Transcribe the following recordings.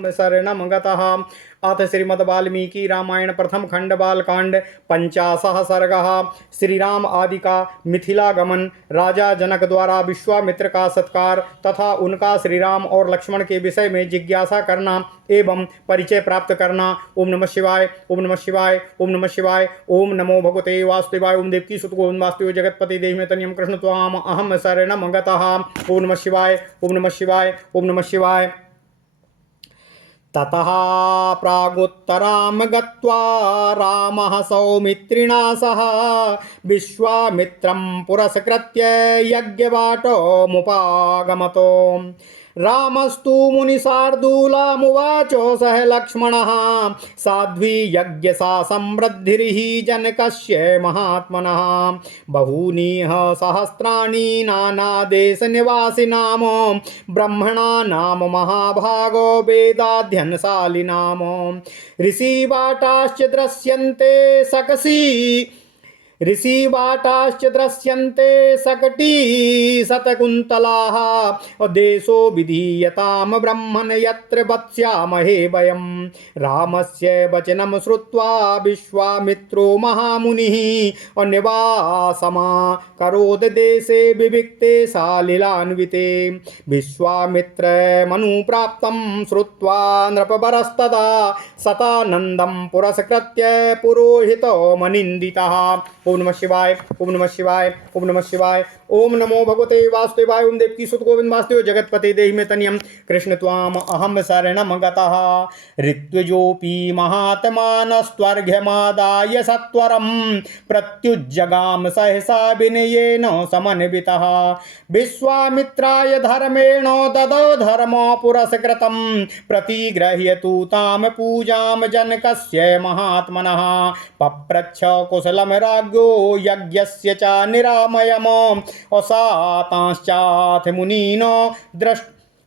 अहम शरणं गतः। अथ श्रीमद् वाल्मीकि रामायण प्रथम खंड बालकांड 50 सर्गः। श्री राम आदि का मिथिलागमन, राजा जनक द्वारा विश्वामित्र का सत्कार तथा उनका श्री राम और लक्ष्मण के विषय में जिज्ञासा करना एवं परिचय प्राप्त करना। ओम नमः शिवाय, ओम नमः शिवाय, ओम नमः शिवाय, ओम नमो भगवते वासुदेवाय, ओम देवकी सुत गोविंद वासुदेव जगतपति देहि तनियम कृष्ण त्वाम अहम शरणं गतः। ओम नमः शिवाय, ओम नमः शिवाय, ओम नमः शिवाय। ततः प्रागुत्तरां गत्वा रामः सौमित्रिणा सह विश्वामित्रं पुरस्कृत्य यज्ञवाटमुपागमतो। रामस्तु मुनिशार्दूलमुवाचो सह लक्ष्मणः साध्वी यज्ञसा समृद्धिर्हि जनकस्य महात्मनः। बहूनिह सहस्राणि नानादेशनिवासिनाम ब्रह्मणानां महाभागो वेदाध्ययनशालिनाम। ऋषिवाटाश्च दृश्यन्ते सकटी शतकुन्तलाः देशो विधीयताम ब्रह्मन् यत्र वत्स्यामहे वयम्। रामस्य वचनं श्रुत्वा विश्वामित्रो महामुनिः निवासमाकरोद देशे विविक्ते शालिलान्विते। विश्वामित्रमनुप्राप्तं श्रुत्वा नृपवरस्तदा सतानन्दं पुरस्कृत्य पुरोहितो मनिन्दितः। ओम नमः शिवाय, ओम नमः शिवाय, ओम नमः शिवाय, ओम नमो भगवते वासुदेवाय, ओम देवकी सुत गोविंद वासुदेव जगतपते देहि मे तनियम कृष्ण त्वाम अहम शरणं गतः। ऋत्विजोऽपि महात्मानस्त्वर्घ्यमादाय सत्वरं प्रत्युज्जगाम सहसा विनयेन समन्वितः। विश्वामित्राय धर्मेण ददौ धर्मो पुरस्कृतं प्रतिगृह्यतु ताम पूजां जनकस्य महात्मनः। पप्रच्छ कुशलं राज्ञो यज्ञस्य च निरामयम् असातांश्चाथ मुनीनो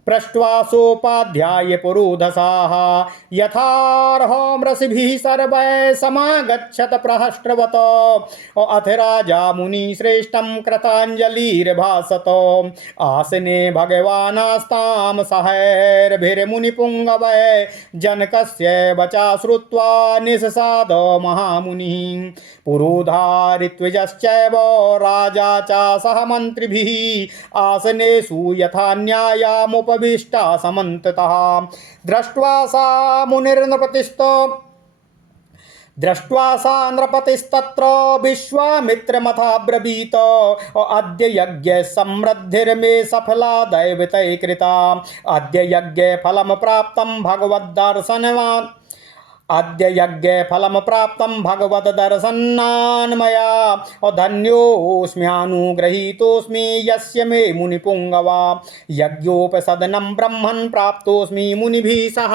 पृष्ट्वासोपाध्याय पुरोधसाः। यथार्हमृषिभिः सर्वैः समागच्छत प्रहस्त्रवत् अथ राजा मुनिश्रेष्ठं कृताञ्जलिर्भासत। आसने भगवानास्तां सहैर्भिर्मुनिपुङ्गवै जनकस्य वचा श्रुत्वा निषसाद महामुनिः। पुरोधारित्विजश्चैव राजा च सह मन्त्रिभिः आसनेषु यथा न्यायामुपविष्टा समन्ततः। दृष्ट्वा सा नृपतिस्तत्र विश्वामित्रमथाब्रवीत अद्य यज्ञ समृद्धिर्मे सफला दैवतैः कृता। अद्य यज्ञ फलं प्राप्तं भगवद्दर्शनान्मया धन्योऽस्म्यानुगृहीतोऽस्मि यस्य मे मुनिपुङ्गवा। यज्ञोपसदनं ब्रह्मन् प्राप्तोऽस्मि मुनिभिः सह।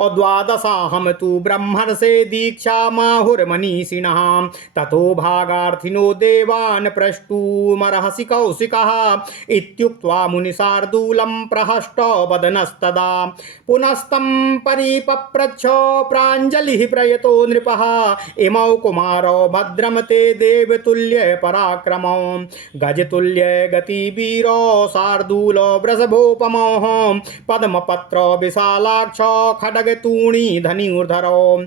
द्वादशाहम तु ब्रह्मर्षे दीक्षा माहुर्मनीषिणः। ततो भागार्थिनो देवान् प्रष्टुमर्हसि कौशिकः इत्युक्त्वा मुनिशार्दूलं प्रहष्टो वदनस्तदा। पुनस्तं परिपप्रच्छ प्राञ्जलिः प्रयतो नृपः। इमौ कुमारो भद्रं ते देवतुल्य पराक्रमो गजतुल्य गतिवीरो शार्दूलो वृषभोपमो पद्मपत्र विशालाक्ष खड्ग तूणी धनुर्धरो।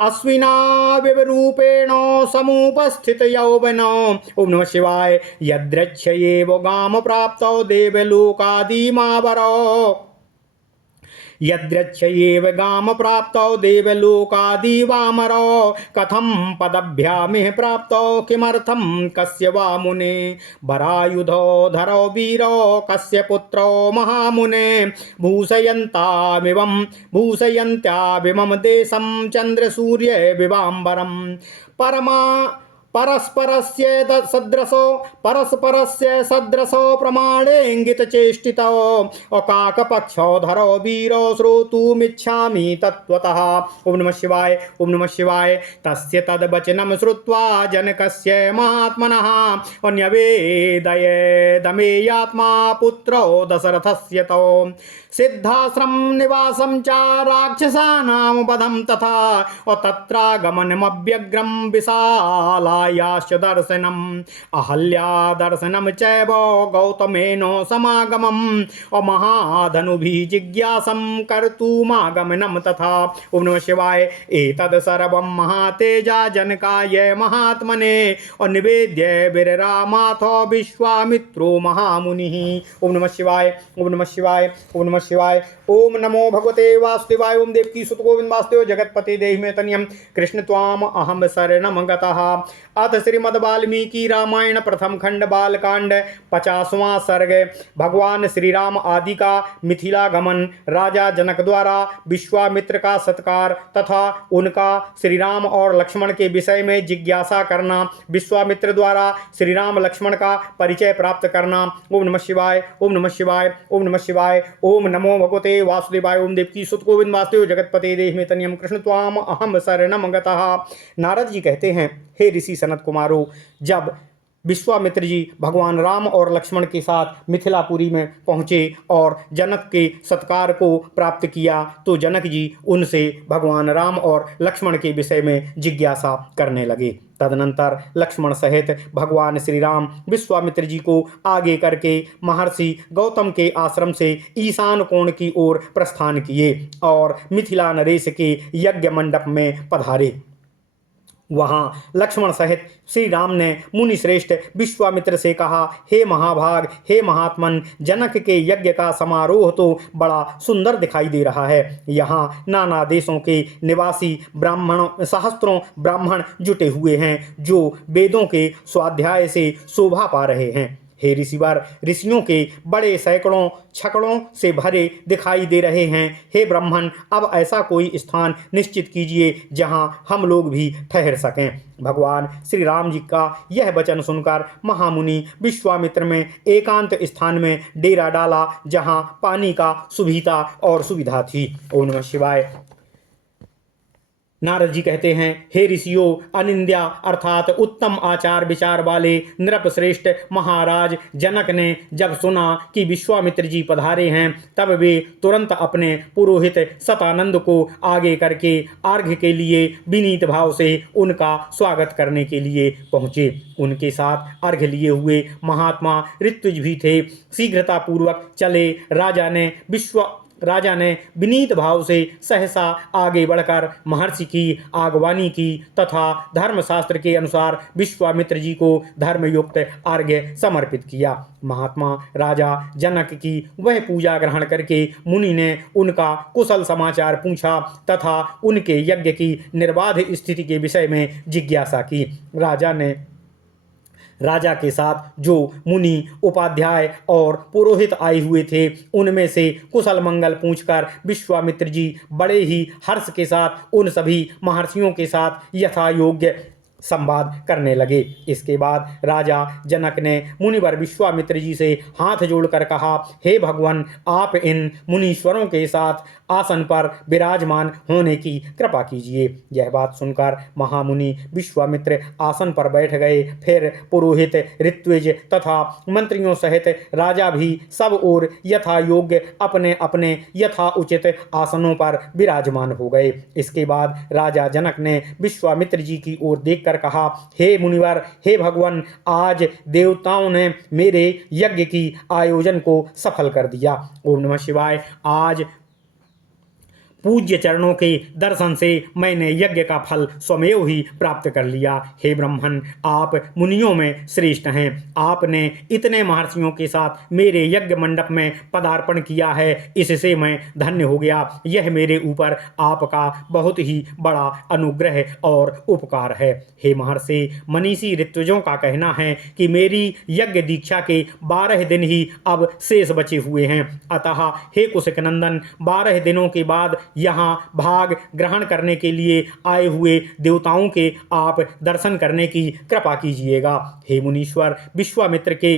अश्विना विवरूपेण समुपस्थित यौवन। ओम नमः शिवाय। यद्रक्ष्येव गाम प्राप्तो देवलोकादिमावरो। यद्रक्ष्येव गाम प्राप्तौ देवलोकादिवामरो। कथं पदभ्यामिह प्राप्तौ किमर्थं कस्य वा मुने। वरायुधो धरो वीरो कस्य पुत्रो महामुने। भूषयन्त्याविमं देशं चन्द्रसूर्य विवाम्बरं। परस्परस्य सदृशो प्रमाणेङ्गितचेष्टितो काकपक्षो धरो वीरो श्रोतुमिच्छामि तत्त्वतः। ओम नमः शिवाय, ओम नमः शिवाय। तस्य तद्वचनं श्रुत्वा जनकस्य महात्मनः न्यवेदयेदमेयात्मा पुत्रो दशरथस्य तौ। सिद्धाश्रम निवासं च राक्षसानां वधं तथा तत्रागमनमव्यग्रं विशाला सहायाश्च दर्शनम् अहल्या दर्शनम चैव गौतमेनो समागमम् महाधनुभिः जिज्ञासं कर्तुमागमनं तथा। ओम नमः शिवाय। एतद् सर्वं महातेजा जनकाय महात्मने और निवेद्य विररामाथ विश्वामित्रो महामुनिः। ओम नमः शिवाय। ओम नमः शिवाय। ओम नमः शिवाय। ओम नमो भगवते वासुदेवाय। ओम देवकी सुत गोविंद वासुदेव जगतपते देहि मे तनयम् कृष्ण त्वाम अहम शरणं गतः। अथ श्रीमद् वाल्मीकि रामायण प्रथम खंड बालकांड 50वां सर्ग। भगवान श्री राम आदि का मिथिला गमन, राजा जनक द्वारा विश्वामित्र का सत्कार तथा उनका श्री राम और लक्ष्मण के विषय में जिज्ञासा करना, विश्वामित्र द्वारा श्री राम लक्ष्मण का परिचय प्राप्त करना। ओम नमः शिवाय। ओम नमः शिवाय। ओम नमः शिवाय। ओम नमो भगवते वासुदेवाय। ओम देवकी सुत गोविंद वासुदेव जगतपते देहि मे तनयम् कृष्ण त्वाम अहम शरणं गतः। नारद जी कहते हैं, हे ऋषि सनत कुमारों, जब विश्वामित्र जी भगवान राम और लक्ष्मण के साथ मिथिलापुरी में पहुँचे और जनक के सत्कार को प्राप्त किया तो जनक जी उनसे भगवान राम और लक्ष्मण के विषय में जिज्ञासा करने लगे। तदनंतर लक्ष्मण सहित भगवान श्री राम विश्वामित्र जी को आगे करके महर्षि गौतम के आश्रम से ईशान कोण की ओर प्रस्थान किए और मिथिला नरेश के यज्ञ मंडप में पधारे। वहाँ लक्ष्मण सहित श्री राम ने मुनि श्रेष्ठ विश्वामित्र से कहा, हे महाभाग, हे महात्मन, जनक के यज्ञ का समारोह तो बड़ा सुंदर दिखाई दे रहा है। यहाँ नाना देशों के निवासी ब्राह्मणों सहस्त्रों ब्राह्मण जुटे हुए हैं जो वेदों के स्वाध्याय से शोभा पा रहे हैं। हे ऋषिवर, ऋषियों के बड़े सैकड़ों छकड़ों से भरे दिखाई दे रहे हैं। हे ब्राह्मण, अब ऐसा कोई स्थान निश्चित कीजिए जहां हम लोग भी ठहर सकें। भगवान श्री राम जी का यह वचन सुनकर महामुनि विश्वामित्र में एकांत स्थान में डेरा डाला जहां पानी का सुविधा और सुविधा थी। ओम नमः शिवाय। नारद जी कहते हैं, हे ऋषियों, अनिंद्या अर्थात उत्तम आचार विचार वाले नृपश्रेष्ठ महाराज जनक ने जब सुना कि विश्वामित्र जी पधारे हैं तब वे तुरंत अपने पुरोहित सतानंद को आगे करके अर्घ्य के लिए विनीत भाव से उनका स्वागत करने के लिए पहुँचे। उनके साथ अर्घ्य लिए हुए महात्मा ऋत्विज भी थे। शीघ्रतापूर्वक चले राजा ने विनीत भाव से सहसा आगे बढ़कर महर्षि की आगवानी की तथा धर्मशास्त्र के अनुसार विश्वामित्र जी को धर्मयुक्त अर्घ्य समर्पित किया। महात्मा राजा जनक की वह पूजा ग्रहण करके मुनि ने उनका कुशल समाचार पूछा तथा उनके यज्ञ की निर्बाध स्थिति के विषय में जिज्ञासा की। राजा के साथ जो मुनि उपाध्याय और पुरोहित आए हुए थे उनमें से कुशल मंगल पूछकर विश्वामित्र जी बड़े ही हर्ष के साथ उन सभी महर्षियों के साथ यथा योग्य संवाद करने लगे। इसके बाद राजा जनक ने मुनिवर विश्वामित्र जी से हाथ जोड़कर कहा, हे भगवान, आप इन मुनीश्वरों के साथ आसन पर विराजमान होने की कृपा कीजिए। यह बात सुनकर महामुनि विश्वामित्र आसन पर बैठ गए। फिर पुरोहित ऋत्विज तथा मंत्रियों सहित राजा भी सब ओर यथा योग्य अपने अपने यथा उचित आसनों पर विराजमान हो गए। इसके बाद राजा जनक ने विश्वामित्र जी की ओर देखकर कहा, हे मुनिवर, हे भगवान, आज देवताओं ने मेरे यज्ञ की आयोजन को सफल कर दिया। ओम नमः शिवाय। आज पूज्य चरणों के दर्शन से मैंने यज्ञ का फल स्वमेव ही प्राप्त कर लिया। हे ब्राह्मण, आप मुनियों में श्रेष्ठ हैं। आपने इतने महर्षियों के साथ मेरे यज्ञ मंडप में पदार्पण किया है, इससे मैं धन्य हो गया। यह मेरे ऊपर आपका बहुत ही बड़ा अनुग्रह और उपकार है। हे महर्षि, मनीषी ऋत्विजों का कहना है कि मेरी यज्ञ दीक्षा के 12 दिन ही अब शेष बचे हुए हैं। अतः हे कुशिक नंदन, 12 दिनों के बाद यहाँ भाग ग्रहण करने के लिए आए हुए देवताओं के आप दर्शन करने की कृपा कीजिएगा। हे मुनीश्वर विश्वामित्र के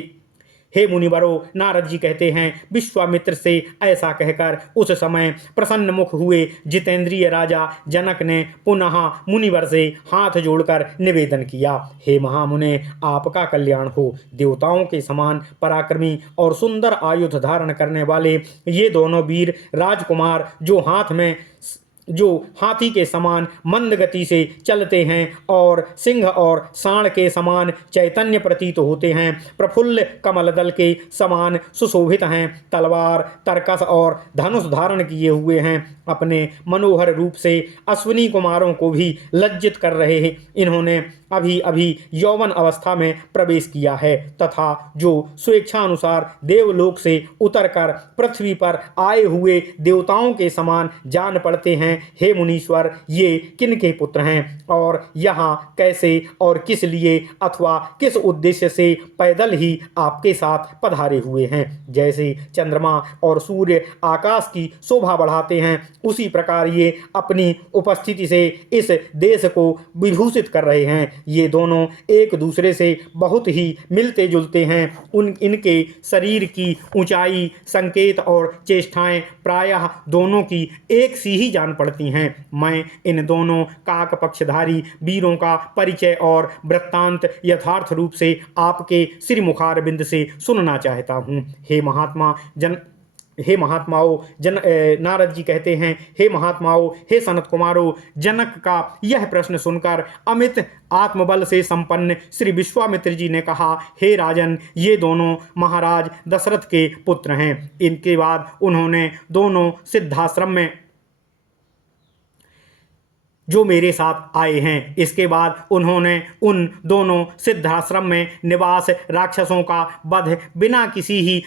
हे मुनिवरों, नारद जी कहते हैं, विश्वामित्र से ऐसा कहकर उस समय प्रसन्न मुख हुए जितेंद्रिय राजा जनक ने पुनः मुनिवर से हाथ जोड़कर निवेदन किया, हे महामुने, आपका कल्याण हो। देवताओं के समान पराक्रमी और सुंदर आयुध धारण करने वाले ये दोनों वीर राजकुमार जो हाथ में जो हाथी के समान मंद गति से चलते हैं और सिंह और सांड के समान चैतन्य प्रतीत होते हैं, प्रफुल्ल कमल दल के समान सुशोभित हैं, तलवार तरकस और धनुष धारण किए हुए हैं, अपने मनोहर रूप से अश्विनी कुमारों को भी लज्जित कर रहे हैं। इन्होंने अभी अभी यौवन अवस्था में प्रवेश किया है तथा जो स्वेच्छानुसार देवलोक से उतरकर पृथ्वी पर आए हुए देवताओं के समान जान पड़ते हैं। हे मुनीश्वर, ये किनके पुत्र हैं और यहाँ कैसे और किस लिए अथवा किस उद्देश्य से पैदल ही आपके साथ पधारे हुए हैं? जैसे चंद्रमा और सूर्य आकाश की शोभा बढ़ाते हैं, उसी प्रकार ये अपनी उपस्थिति से इस देश को विभूषित कर रहे हैं। ये दोनों एक दूसरे से बहुत ही मिलते जुलते हैं। इनके शरीर की ऊंचाई, संकेत और चेष्टाएं प्रायः दोनों की एक सी ही जान पड़ती हैं। मैं इन दोनों काक पक्षधारी वीरों का परिचय और वृत्तांत यथार्थ रूप से आपके श्रीमुखारविंद से सुनना चाहता हूँ। हे महात्माओं, नारद जी कहते हैं, हे महात्माओं, हे सनत कुमारों, जनक का यह प्रश्न सुनकर अमित आत्मबल से संपन्न श्री विश्वामित्र जी ने कहा, हे राजन, ये दोनों महाराज दशरथ के पुत्र हैं। इनके बाद उन्होंने दोनों सिद्धाश्रम में जो मेरे साथ आए हैं, इसके बाद उन्होंने उन दोनों सिद्धाश्रम में निवास, राक्षसों का वध बिना किसी ही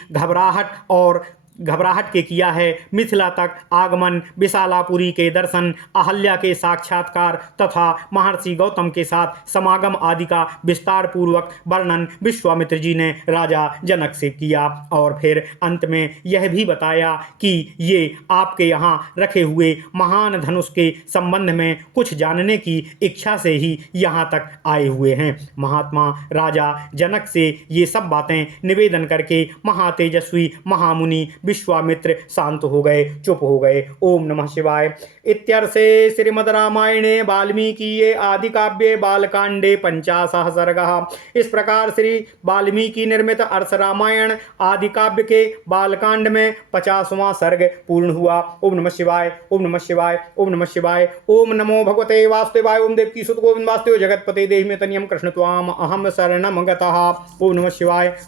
घबराहट के किया है। मिथिला तक आगमन, विशालापुरी के दर्शन, अहल्या के साक्षात्कार तथा महर्षि गौतम के साथ समागम आदि का विस्तार पूर्वक वर्णन विश्वामित्र जी ने राजा जनक से किया और फिर अंत में यह भी बताया कि ये आपके यहाँ रखे हुए महान धनुष के संबंध में कुछ जानने की इच्छा से ही यहाँ तक आए हुए हैं। महात्मा राजा जनक से ये सब बातें निवेदन करके महातेजस्वी महामुनि विश्वामित्र शांत हो गए, चुप हो गए। ओम नमः शिवाय। इत्यर्थे श्रीमद् रामायणे वाल्मीकिये आदि काव्ये बालकांडे 50 सर्गः। इस प्रकार श्री वाल्मीकि निर्मित अर्थ रामायण आदि काव्य के बालकांड में 50वां सर्ग पूर्ण हुआ। ओम नमः शिवाय, ओम नमः शिवाय, ओम नमः शिवाय। ओम नमो भगवते वासुदेवाय। ओम देवकी सुत गोविंद वासुदेव जगतपते देहि में तनियम कृष्ण त्वाम अहम शरणम गतः। ओम नमः शिवाय।